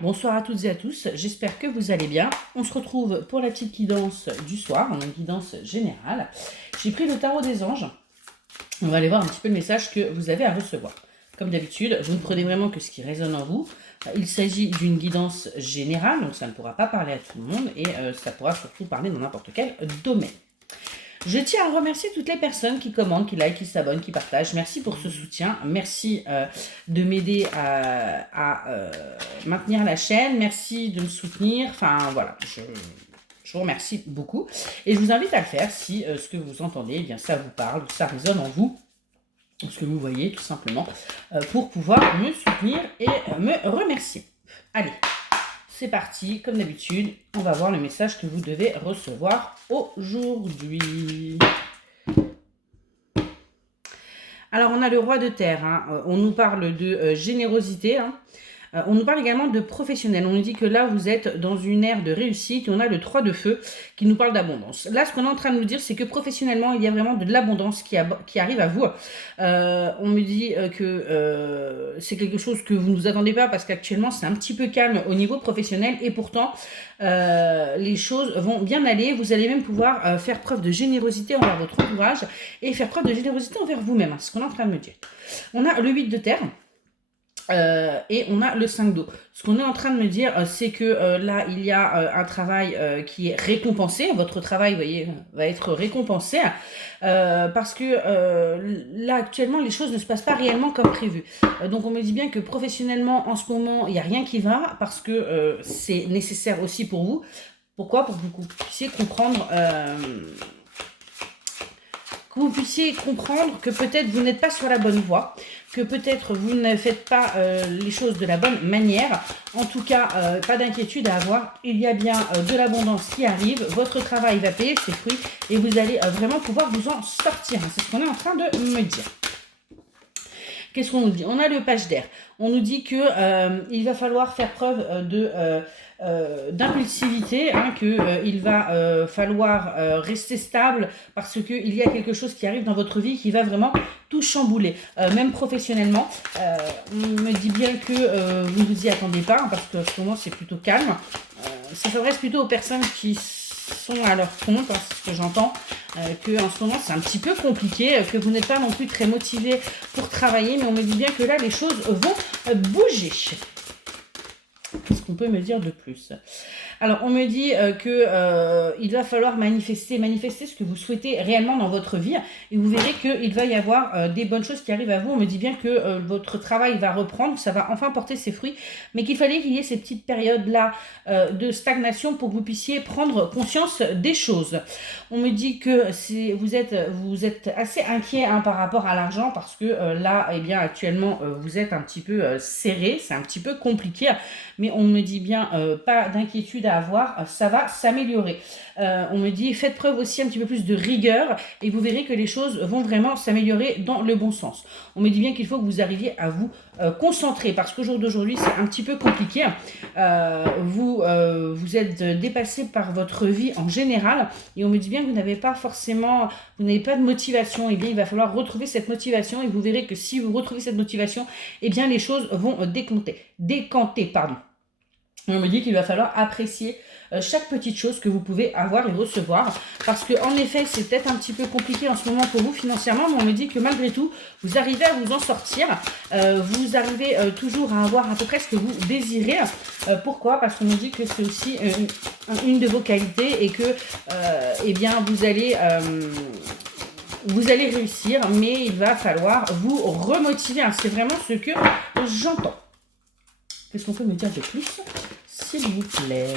Bonsoir à toutes et à tous, j'espère que vous allez bien. On se retrouve pour la petite guidance du soir, une guidance générale. J'ai pris le tarot des anges. On va aller voir un petit peu le message que vous avez à recevoir. Comme d'habitude, vous ne prenez vraiment que ce qui résonne en vous. Il s'agit d'une guidance générale, donc ça ne pourra pas parler à tout le monde et ça pourra surtout parler dans n'importe quel domaine. Je tiens à remercier toutes les personnes qui commentent, qui likent, qui s'abonnent, qui partagent. Merci pour ce soutien. Merci de m'aider à maintenir la chaîne. Merci de me soutenir. Enfin, voilà, je vous remercie beaucoup. Et je vous invite à le faire si ce que vous entendez, eh bien, ça vous parle, ça résonne en vous, ce que vous voyez, tout simplement, pour pouvoir me soutenir et me remercier. Allez, c'est parti, comme d'habitude, on va voir le message que vous devez recevoir aujourd'hui. Alors, on a le roi de terre, hein. On nous parle de générosité, hein. On nous parle également de professionnel. On nous dit que là, vous êtes dans une ère de réussite. Et on a le 3 de feu qui nous parle d'abondance. Là, ce qu'on est en train de nous dire, c'est que professionnellement, il y a vraiment de l'abondance qui arrive à vous. On me dit que c'est quelque chose que vous ne vous attendez pas parce qu'actuellement, c'est un petit peu calme au niveau professionnel. Et pourtant, les choses vont bien aller. Vous allez même pouvoir faire preuve de générosité envers votre entourage et faire preuve de générosité envers vous-même. C'est ce qu'on est en train de me dire. On a le 8 de terre. Et on a le 5 d'eau. Ce qu'on est en train de me dire, c'est que là, il y a un travail qui est récompensé. Votre travail, vous voyez, va être récompensé parce que là, actuellement, les choses ne se passent pas réellement comme prévu. Donc, on me dit bien que professionnellement, en ce moment, il n'y a rien qui va parce que c'est nécessaire aussi pour vous. Pourquoi? Pour que vous puissiez comprendre... que vous puissiez comprendre que peut-être vous n'êtes pas sur la bonne voie, que peut-être vous ne faites pas les choses de la bonne manière. En tout cas, pas d'inquiétude à avoir. Il y a bien de l'abondance qui arrive. Votre travail va payer ses fruits et vous allez vraiment pouvoir vous en sortir. C'est ce qu'on est en train de me dire. Qu'est-ce qu'on nous dit? On a le page d'air. On nous dit que il va falloir faire preuve d'impulsivité, hein, qu'il va falloir rester stable parce qu'il y a quelque chose qui arrive dans votre vie qui va vraiment tout chambouler, même professionnellement. On me dit bien que vous ne vous y attendez pas, hein, parce que en ce moment c'est plutôt calme. Ça s'adresse plutôt aux personnes qui sont à leur compte, hein, c'est ce que j'entends, que en ce moment c'est un petit peu compliqué, que vous n'êtes pas non plus très motivé pour travailler, mais on me dit bien que là les choses vont bouger. Qu'est-ce qu'on peut me dire de plus? Alors, on me dit qu'il va falloir manifester ce que vous souhaitez réellement dans votre vie. Et vous verrez qu'il va y avoir des bonnes choses qui arrivent à vous. On me dit bien que votre travail va reprendre, ça va enfin porter ses fruits. Mais qu'il fallait qu'il y ait ces petites périodes-là de stagnation pour que vous puissiez prendre conscience des choses. On me dit que vous êtes assez inquiet, hein, par rapport à l'argent parce que là, eh bien, actuellement, vous êtes un petit peu serré. C'est un petit peu compliqué. Mais on me dit bien pas d'inquiétude à avoir, ça va s'améliorer. On me dit faites preuve aussi un petit peu plus de rigueur et vous verrez que les choses vont vraiment s'améliorer dans le bon sens. On me dit bien qu'il faut que vous arriviez à vous concentrer parce qu'au jour d'aujourd'hui c'est un petit peu compliqué. Vous êtes dépassé par votre vie en général et on me dit bien que vous n'avez pas de motivation. Et bien il va falloir retrouver cette motivation et vous verrez que si vous retrouvez cette motivation, et bien les choses vont décanter, pardon. On me dit qu'il va falloir apprécier chaque petite chose que vous pouvez avoir et recevoir. Parce que en effet, c'est peut-être un petit peu compliqué en ce moment pour vous financièrement, mais on me dit que malgré tout, vous arrivez à vous en sortir. Vous arrivez toujours à avoir à peu près ce que vous désirez. Pourquoi? Parce qu'on me dit que c'est aussi une de vos qualités et que eh bien, vous allez réussir, mais il va falloir vous remotiver. C'est vraiment ce que j'entends. Qu'est-ce qu'on peut me dire de plus, s'il vous plaît?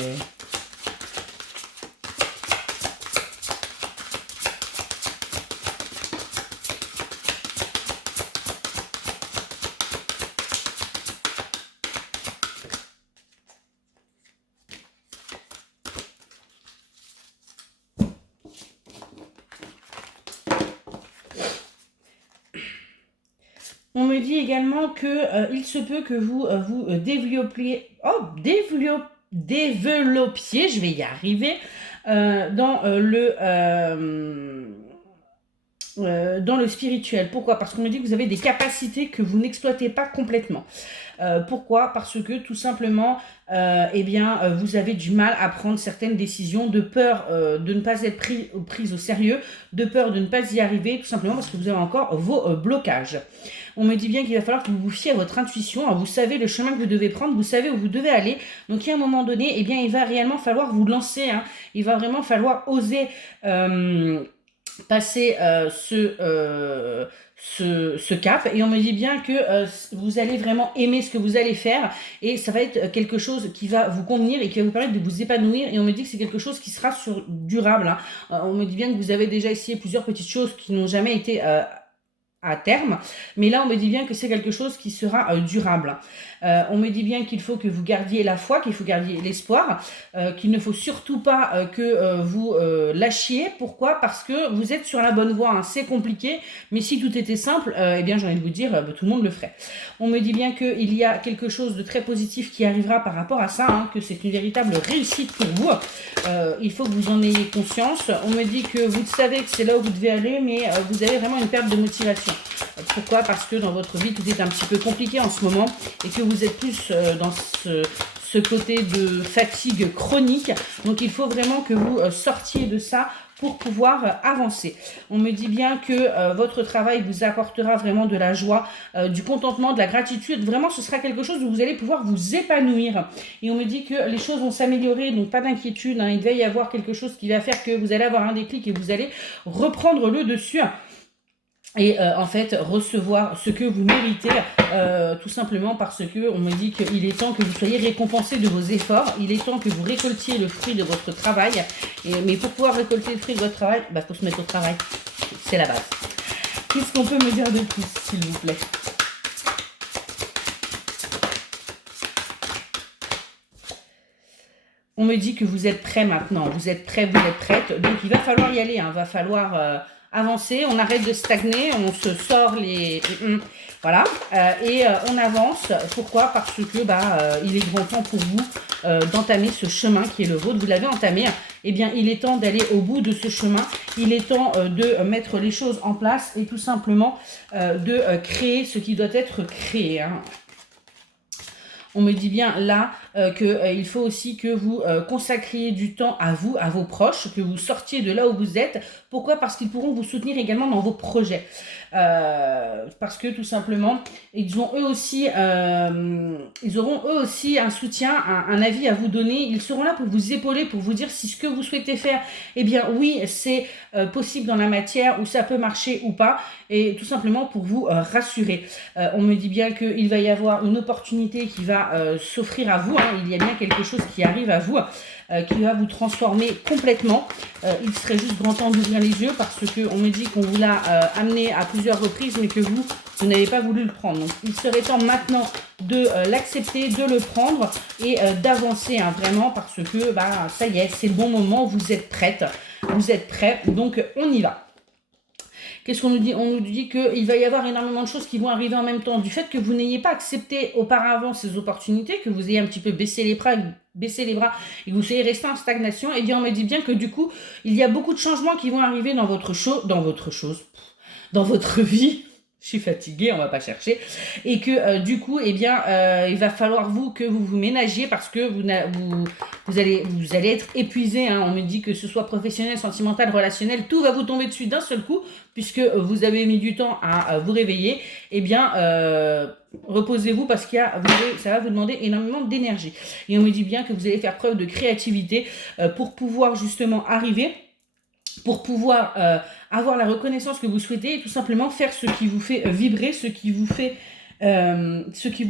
On me dit également que il se peut que vous développiez, je vais y arriver, dans dans le spirituel. Pourquoi? Parce qu'on me dit que vous avez des capacités que vous n'exploitez pas complètement. Pourquoi? Parce que tout simplement, vous avez du mal à prendre certaines décisions de peur de ne pas être prise au sérieux, de peur de ne pas y arriver, tout simplement parce que vous avez encore vos blocages. On me dit bien qu'il va falloir que vous vous fiez à votre intuition. Alors, vous savez le chemin que vous devez prendre, vous savez où vous devez aller. Donc, il y a un moment donné, il va réellement falloir vous lancer. Il va vraiment falloir oser passer ce cap. Et on me dit bien que vous allez vraiment aimer ce que vous allez faire. Et ça va être quelque chose qui va vous convenir et qui va vous permettre de vous épanouir. Et on me dit que c'est quelque chose qui sera durable. On me dit bien que vous avez déjà essayé plusieurs petites choses qui n'ont jamais été à terme, mais là on me dit bien que c'est quelque chose qui sera durable. On me dit bien qu'il faut que vous gardiez la foi, qu'il faut garder l'espoir, qu'il ne faut surtout pas que vous lâchiez. Pourquoi? Parce que vous êtes sur la bonne voie, c'est compliqué, mais si tout était simple, j'ai envie de vous dire, tout le monde le ferait. On me dit bien qu'il y a quelque chose de très positif qui arrivera par rapport à ça, que c'est une véritable réussite pour vous. Il faut que vous en ayez conscience. On me dit que vous savez que c'est là où vous devez aller, mais vous avez vraiment une perte de motivation. Pourquoi? Parce que dans votre vie, tout est un petit peu compliqué en ce moment et que vous êtes plus dans ce côté de fatigue chronique. Donc, il faut vraiment que vous sortiez de ça pour pouvoir avancer. On me dit bien que votre travail vous apportera vraiment de la joie, du contentement, de la gratitude. Vraiment, ce sera quelque chose où vous allez pouvoir vous épanouir. Et on me dit que les choses vont s'améliorer, donc pas d'inquiétude. Il va y avoir quelque chose qui va faire que vous allez avoir un déclic et vous allez reprendre le dessus. Et en fait, recevoir ce que vous méritez, tout simplement parce que on me dit qu'il est temps que vous soyez récompensé de vos efforts. Il est temps que vous récoltiez le fruit de votre travail. Mais pour pouvoir récolter le fruit de votre travail, faut se mettre au travail. C'est la base. Qu'est-ce qu'on peut me dire de plus, s'il vous plaît? On me dit que vous êtes prêts maintenant. Vous êtes prêts, vous êtes prêtes. Donc, il va falloir y aller. Il va falloir avancer. On arrête de stagner. On se sort les... Voilà. Et on avance. Pourquoi? Parce que il est grand temps pour vous d'entamer ce chemin qui est le vôtre. Vous l'avez entamé. Il est temps d'aller au bout de ce chemin. Il est temps de mettre les choses en place et tout simplement de créer ce qui doit être créé. On me dit bien là qu'il faut aussi que vous consacriez du temps à vous, à vos proches, que vous sortiez de là où vous êtes. Pourquoi? Parce qu'ils pourront vous soutenir également dans vos projets. Parce que tout simplement, ils auront eux aussi un soutien, un avis à vous donner. Ils seront là pour vous épauler, pour vous dire si ce que vous souhaitez faire, oui, c'est possible dans la matière, ou ça peut marcher ou pas, et tout simplement pour vous rassurer. On me dit bien qu'il va y avoir une opportunité qui va s'offrir à vous. Il y a bien quelque chose qui arrive à vous, qui va vous transformer complètement. Il serait juste grand temps d'ouvrir les yeux parce qu'on me dit qu'on vous l'a amené à plusieurs reprises, mais que vous n'avez pas voulu le prendre. Donc, il serait temps maintenant de l'accepter, de le prendre et d'avancer vraiment parce que ça y est, c'est le bon moment, vous êtes prête, vous êtes prêts, donc on y va. Qu'est-ce qu'on nous dit? On nous dit qu'il va y avoir énormément de choses qui vont arriver en même temps. Du fait que vous n'ayez pas accepté auparavant ces opportunités, que vous ayez un petit peu baissé les bras et que vous soyez resté en stagnation, on me dit bien que du coup, il y a beaucoup de changements qui vont arriver dans votre vie. Je suis fatiguée, on va pas chercher. Et que du coup, il va falloir que vous vous ménagiez parce que vous allez être épuisé. On me dit que ce soit professionnel, sentimental, relationnel, tout va vous tomber dessus d'un seul coup puisque vous avez mis du temps à vous réveiller. Reposez-vous parce que ça va vous demander énormément d'énergie. Et on me dit bien que vous allez faire preuve de créativité pour pouvoir justement arriver, pour pouvoir avoir la reconnaissance que vous souhaitez et tout simplement faire ce qui vous fait vibrer, ce qui vous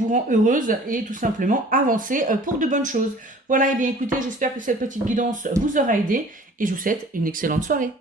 rend heureuse et tout simplement avancer pour de bonnes choses. Voilà, écoutez, j'espère que cette petite guidance vous aura aidé et je vous souhaite une excellente soirée.